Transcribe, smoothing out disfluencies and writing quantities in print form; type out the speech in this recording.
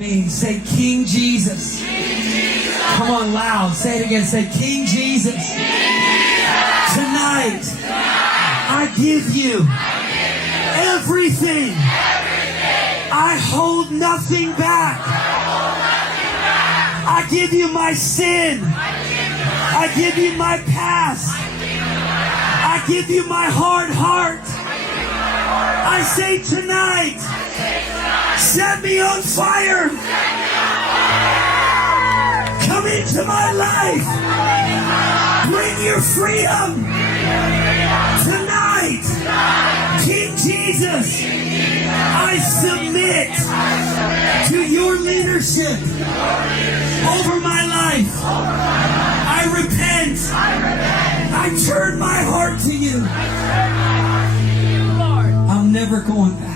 Say King Jesus. Come on, loud. Say it again. Say King Jesus. Tonight, I give you everything. I hold nothing back. I give you my sin. I give you my past. I give you my hard heart. I say tonight, set me on fire. Come into my life. Bring your freedom. Tonight, King Jesus, I submit to your leadership over my life. I repent. I turn my heart to you. I'm never going back.